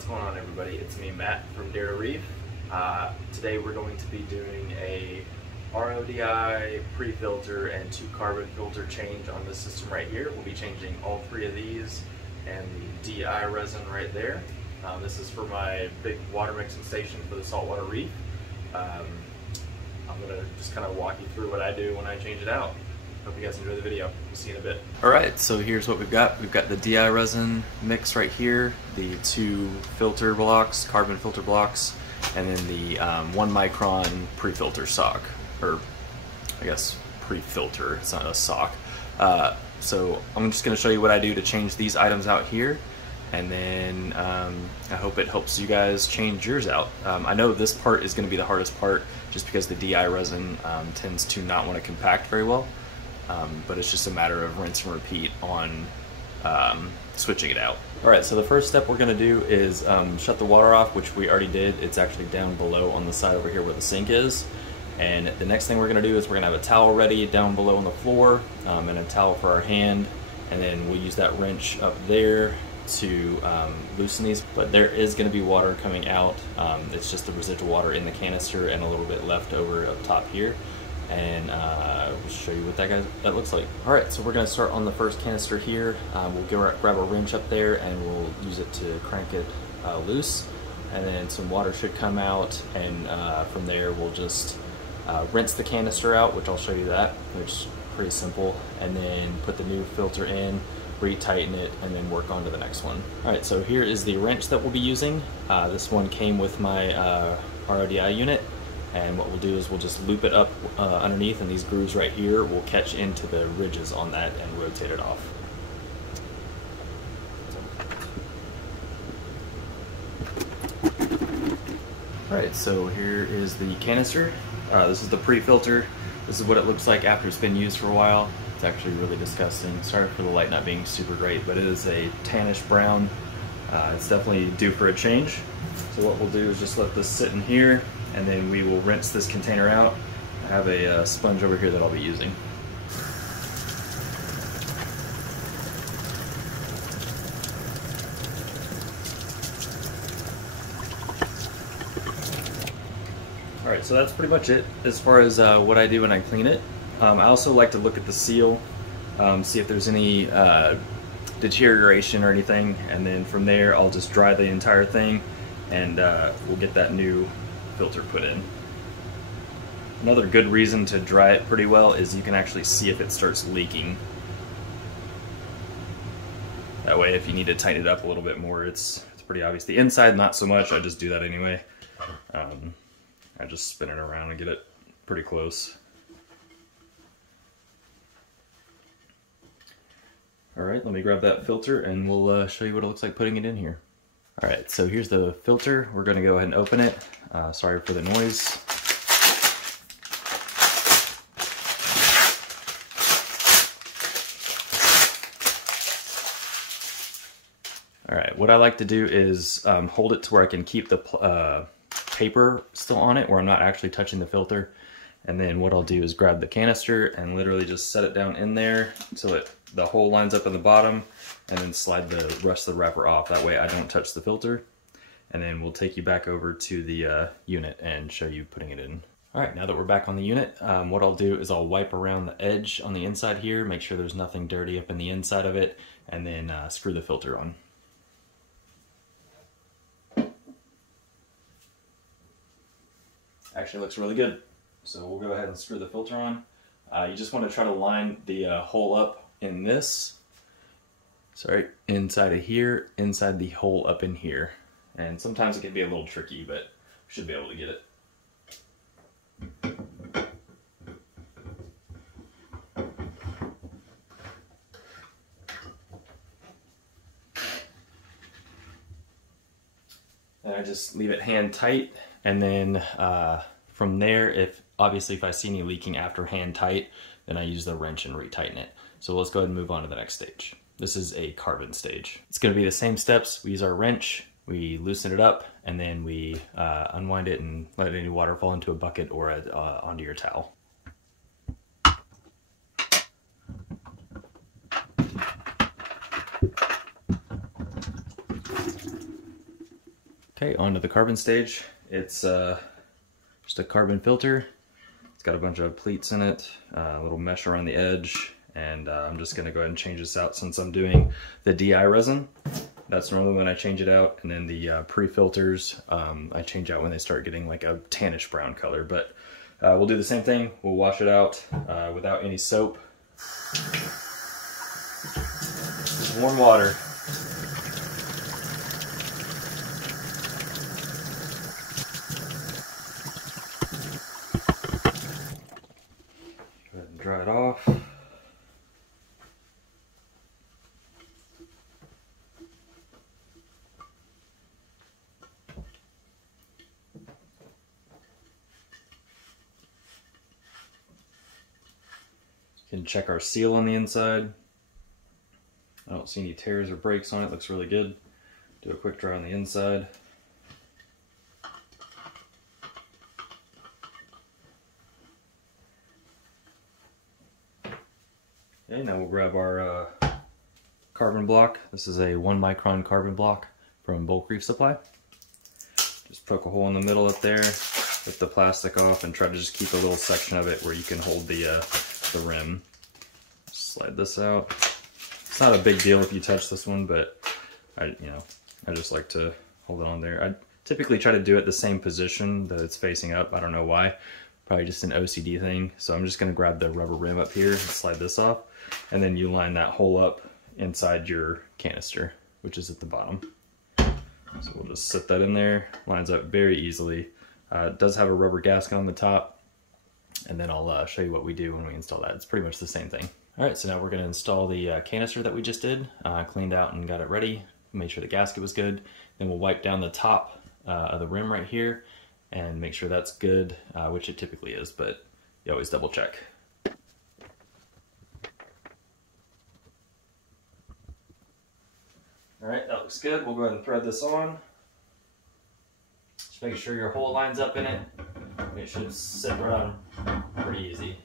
What's going on, everybody? It's me, Matt from Dare to Reef. Today we're going to be doing a RODI pre-filter and 2 carbon filter change on this system right here. We'll be changing all 3 of these and the DI resin right there. This is for my big water mixing station for the saltwater reef. I'm going to just kind of walk you through what I do when I change it out. Hope you guys enjoy the video. We'll see you in a bit. Alright, so here's what we've got. We've got the DI resin mix right here, the 2 filter blocks, carbon filter blocks, and then the 1 micron pre-filter sock, or I guess pre-filter, it's not a sock. So I'm just going to show you what I do to change these items out here, and then I hope it helps you guys change yours out. I know this part is going to be the hardest part just because the DI resin tends to not want to compact very well. But it's just a matter of rinse and repeat on switching it out. Alright, so the first step we're going to do is shut the water off, which we already did. It's actually down below on the side over here where the sink is. And the next thing we're going to do is we're going to have a towel ready down below on the floor, and a towel for our hand, and then we'll use that wrench up there to loosen these. But there is going to be water coming out. It's just the residual water in the canister and a little bit left over up top here. And we'll show you what that looks like. Alright, so we're going to start on the first canister here. We'll grab a wrench up there and we'll use it to crank it loose. And then some water should come out, and from there we'll just rinse the canister out, which I'll show you that, which is pretty simple. And then put the new filter in, retighten it, and then work on to the next one. Alright, so here is the wrench that we'll be using. This one came with my RODI unit. And what we'll do is we'll just loop it up underneath, and these grooves right here will catch into the ridges on that and rotate it off. Alright, so here is the canister. This is the pre-filter. This is what it looks like after it's been used for a while. It's actually really disgusting. Sorry for the light not being super great, but it is a tannish brown. It's definitely due for a change. So what we'll do is just let this sit in here, and then we will rinse this container out. I have a sponge over here that I'll be using. Alright, so that's pretty much it as far as what I do when I clean it. I also like to look at the seal, see if there's any deterioration or anything, and then from there I'll just dry the entire thing, and we'll get that new filter put in. Another good reason to dry it pretty well is you can actually see if it starts leaking. That way, if you need to tighten it up a little bit more, it's pretty obvious. The inside, not so much. I just do that anyway. I just spin it around and get it pretty close. Alright, let me grab that filter and we'll show you what it looks like putting it in here. Alright, so here's the filter. We're going to go ahead and open it. Sorry for the noise. Alright, what I like to do is hold it to where I can keep the paper still on it, where I'm not actually touching the filter. And then what I'll do is grab the canister and literally just set it down in there so the hole lines up in the bottom, and then slide the rest of the wrapper off. That way I don't touch the filter. And then we'll take you back over to the unit and show you putting it in. Alright, now that we're back on the unit, what I'll do is I'll wipe around the edge on the inside here, make sure there's nothing dirty up in the inside of it, and then screw the filter on. Actually looks really good. So we'll go ahead and screw the filter on. You just want to try to line the hole up in this. Sorry, inside of here, inside the hole up in here. And sometimes it can be a little tricky, but we should be able to get it. And I just leave it hand tight, and then from there, obviously if I see any leaking after hand tight, then I use the wrench and retighten it. So let's go ahead and move on to the next stage. This is a carbon stage. It's going to be the same steps. We use our wrench, we loosen it up, and then we unwind it and let any water fall into a bucket or onto your towel. Okay, on to the carbon stage. It's just a carbon filter. It's got a bunch of pleats in it, a little mesh around the edge, and I'm just gonna go ahead and change this out since I'm doing the DI resin. That's normally when I change it out, and then the pre-filters I change out when they start getting like a tannish brown color, but we'll do the same thing. We'll wash it out without any soap. Just warm water. Go ahead and dry it off. Can check our seal on the inside. I don't see any tears or breaks on it. Looks really good. Do a quick dry on the inside. Okay, now we'll grab our carbon block. This is a 1 micron carbon block from Bulk Reef Supply. Just poke a hole in the middle up there, lift the plastic off, and try to just keep a little section of it where you can hold the rim. Slide this out. It's not a big deal if you touch this one, but I just like to hold it on there. I typically try to do it the same position that it's facing up. I don't know why. Probably just an OCD thing. So I'm just going to grab the rubber rim up here and slide this off, and then you line that hole up inside your canister, which is at the bottom. So we'll just set that in there. Lines up very easily. It does have a rubber gasket on the top. And then I'll show you what we do when we install that. It's pretty much the same thing. All right, so now we're going to install the canister that we just did. Cleaned out and got it ready. Made sure the gasket was good. Then we'll wipe down the top of the rim right here and make sure that's good, which it typically is, but you always double check. All right, that looks good. We'll go ahead and thread this on. Just make sure your hole lines up in it. It should sit right on pretty easy.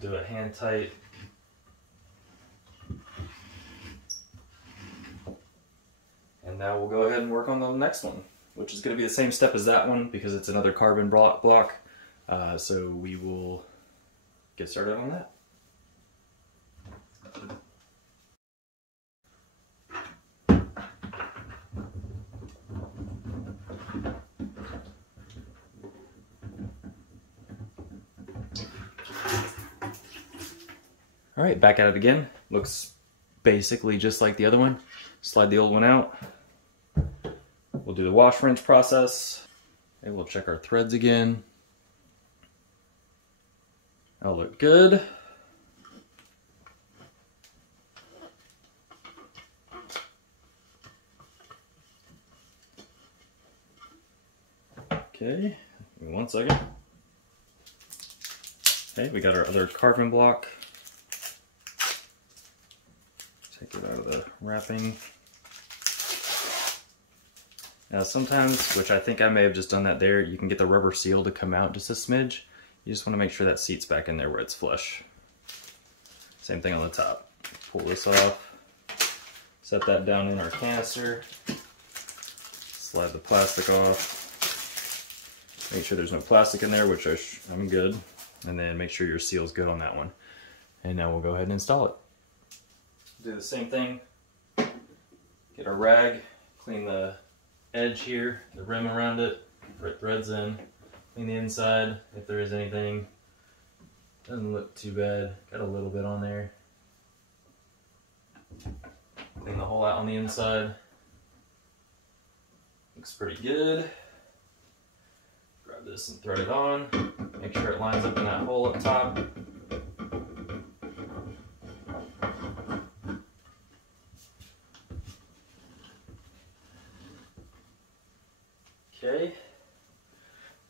Do it hand tight. And now we'll go ahead and work on the next one, which is going to be the same step as that one because it's another carbon block. So we will get started on that. All right, back at it again. Looks basically just like the other one. Slide the old one out. We'll do the wash rinse process. And we'll check our threads again. That'll look good. Okay, give me 1 second. Okay, we got our other carbon block. Take it out of the wrapping. Now sometimes, which I think I may have just done that there, you can get the rubber seal to come out just a smidge. You just want to make sure that seat's back in there where it's flush. Same thing on the top. Pull this off. Set that down in our canister. Slide the plastic off. Make sure there's no plastic in there, which I'm good. And then make sure your seal's good on that one. And now we'll go ahead and install it. Do the same thing. Get our rag, clean the edge here, the rim around it, put threads in, clean the inside if there is anything. Doesn't look too bad. Got a little bit on there. Clean the hole out on the inside. Looks pretty good. Grab this and thread it on. Make sure it lines up in that hole up top. Okay,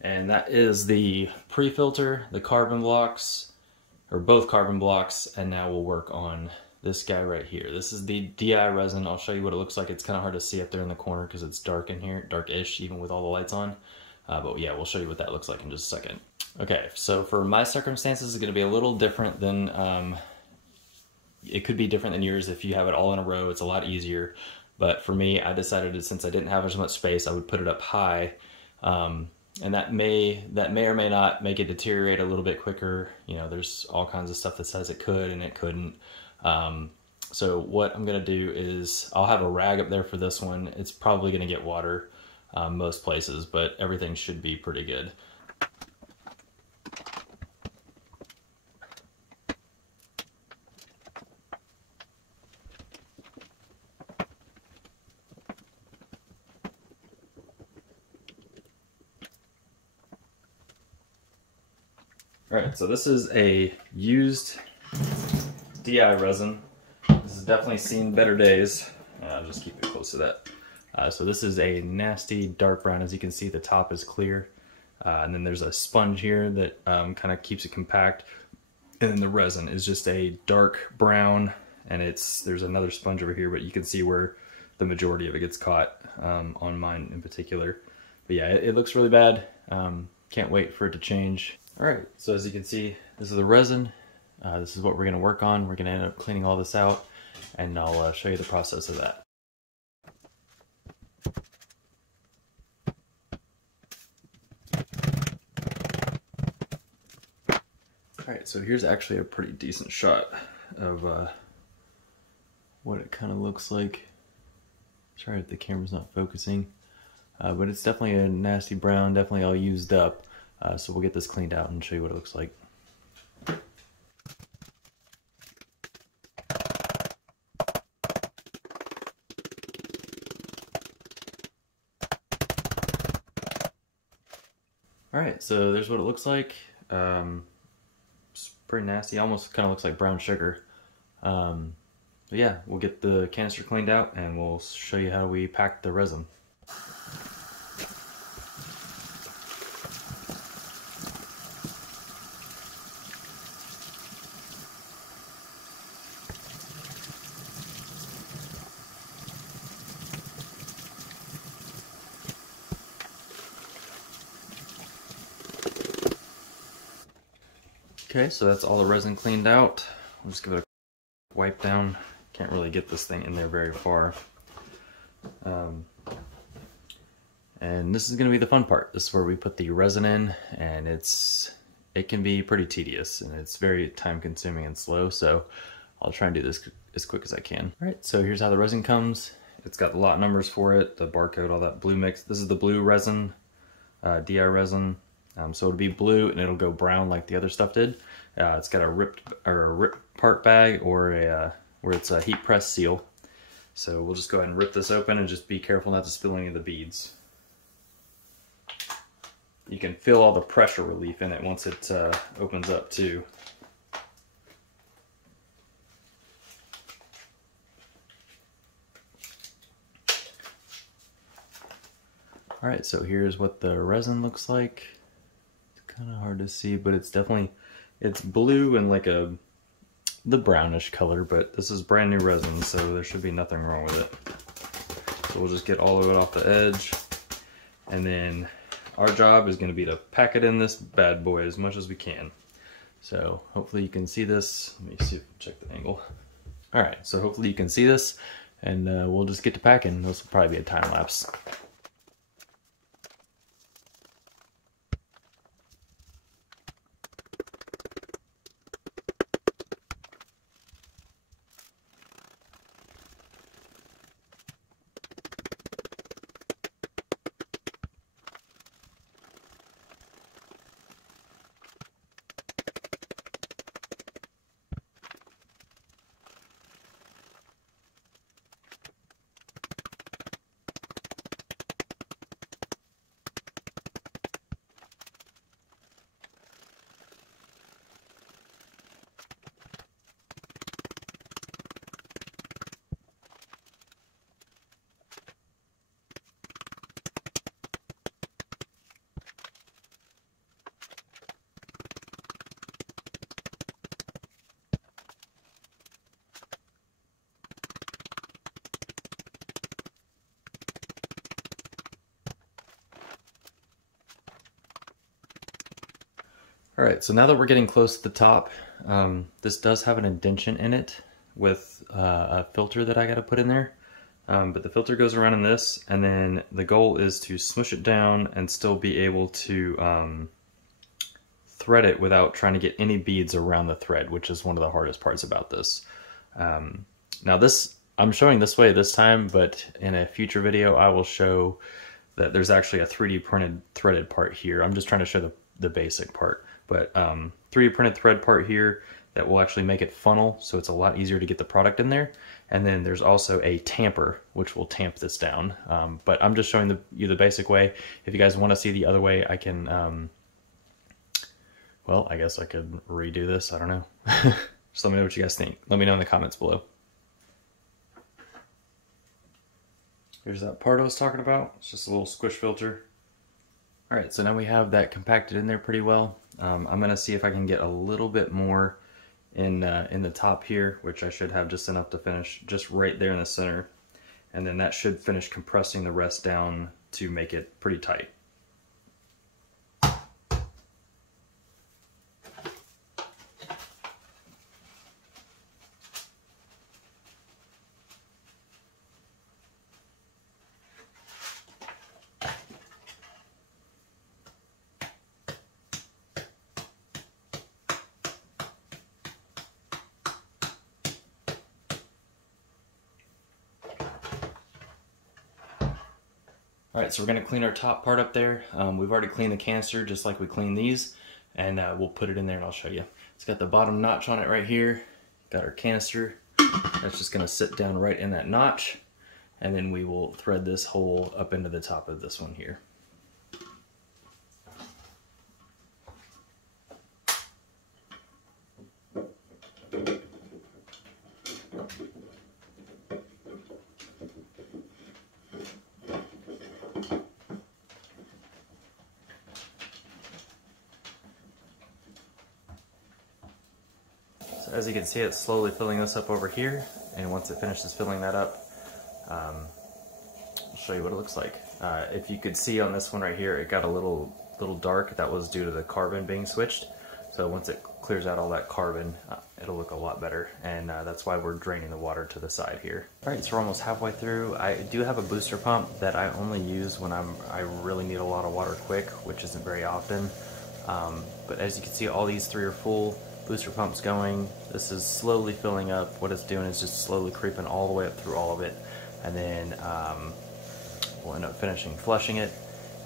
and that is the pre-filter, the carbon blocks, or both carbon blocks, and now we'll work on this guy right here. This is the DI resin. I'll show you what it looks like. It's kind of hard to see up there in the corner because it's dark in here, dark-ish, even with all the lights on. But yeah, we'll show you what that looks like in just a second. Okay, so for my circumstances, it's going to be a little different than, it could be different than yours if you have it all in a row. It's a lot easier. But for me, I decided that since I didn't have as much space, I would put it up high. And that may or may not make it deteriorate a little bit quicker. You know, there's all kinds of stuff that says it could and it couldn't. So what I'm gonna do is I'll have a rag up there for this one. It's probably gonna get water most places, but everything should be pretty good. Alright, so this is a used DI resin. This has definitely seen better days. I'll just keep it close to that. So this is a nasty dark brown. As you can see, the top is clear. And then there's a sponge here that kind of keeps it compact. And then the resin is just a dark brown, and there's another sponge over here, but you can see where the majority of it gets caught on mine in particular. But yeah, it looks really bad. Can't wait for it to change. Alright, so as you can see, this is the resin. This is what we're going to work on. We're going to end up cleaning all this out, and I'll show you the process of that. Alright, so here's actually a pretty decent shot of what it kind of looks like. Sorry if the camera's not focusing. But it's definitely a nasty brown, definitely all used up. So we'll get this cleaned out and show you what it looks like. Alright, so there's what it looks like. It's pretty nasty, almost kind of looks like brown sugar. But yeah, we'll get the canister cleaned out and we'll show you how we pack the resin. Okay, so that's all the resin cleaned out. I'll just give it a wipe down. Can't really get this thing in there very far. And this is going to be the fun part. This is where we put the resin in, and it can be pretty tedious, and it's very time consuming and slow, so I'll try and do this as quick as I can. Alright, so here's how the resin comes. It's got the lot numbers for it, the barcode, all that blue mix. This is the blue resin, DI resin. So it'll be blue and it'll go brown like the other stuff did. It's got a ripped part bag or where it's a heat press seal. So we'll just go ahead and rip this open and just be careful not to spill any of the beads. You can feel all the pressure relief in it once it opens up too. Alright, so here's what the resin looks like. Kind of hard to see, but it's blue and like the brownish color, but this is brand new resin, so there should be nothing wrong with it. So we'll just get all of it off the edge, and then our job is going to be to pack it in this bad boy as much as we can. So hopefully you can see this. Let me see if I can check the angle. Alright, so hopefully you can see this, and we'll just get to packing. This will probably be a time lapse. Alright, so now that we're getting close to the top, this does have an indention in it with a filter that I got to put in there. But the filter goes around in this, and then the goal is to smush it down and still be able to thread it without trying to get any beads around the thread, which is one of the hardest parts about this. Now this, I'm showing this way this time, but in a future video I will show that there's actually a 3D printed threaded part here. I'm just trying to show the basic part, but 3D printed thread part here that will actually make it funnel, so it's a lot easier to get the product in there. And then there's also a tamper, which will tamp this down. But I'm just showing you the basic way. If you guys want to see the other way, I can, well, I guess I could redo this. I don't know. Just let me know what you guys think. Let me know in the comments below. Here's that part I was talking about. It's just a little squish filter. All right, so now we have that compacted in there pretty well. I'm gonna see if I can get a little bit more in the top here, which I should have just enough to finish just right there in the center. And then that should finish compressing the rest down to make it pretty tight. Alright, so we're going to clean our top part up there. We've already cleaned the canister just like we cleaned these, and we'll put it in there and I'll show you. It's got the bottom notch on it right here. Got our canister. That's just going to sit down right in that notch, and then we will thread this hole up into the top of this one here. So as you can see, it's slowly filling this up over here, and once it finishes filling that up, I'll show you what it looks like. If you could see on this one right here, it got a little dark. That was due to the carbon being switched. So once it clears out all that carbon, it'll look a lot better, and that's why we're draining the water to the side here. Alright, so we're almost halfway through. I do have a booster pump that I only use when I really need a lot of water quick, which isn't very often. But as you can see, all these three are full. Booster pump's going. This is slowly filling up. What it's doing is just slowly creeping all the way up through all of it, and then we'll end up finishing flushing it,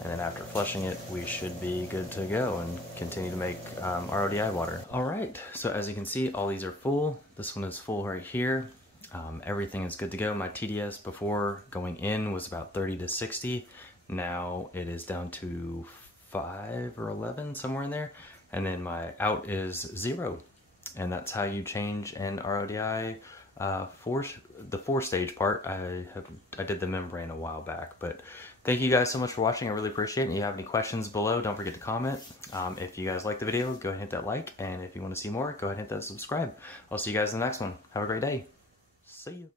and then after flushing it we should be good to go and continue to make RODI water. Alright, so as you can see, all these are full. This one is full right here. Everything is good to go. My TDS before going in was about 30 to 60. Now it is down to 5 or 11, somewhere in there. And then my out is 0. And that's how you change an RODI the 4-stage part. I did the membrane a while back, but thank you guys so much for watching. I really appreciate it. If you have any questions below, don't forget to comment. If you guys like the video, go ahead and hit that like, and if you want to see more, go ahead and hit that subscribe. I'll see you guys in the next one. Have a great day. See you.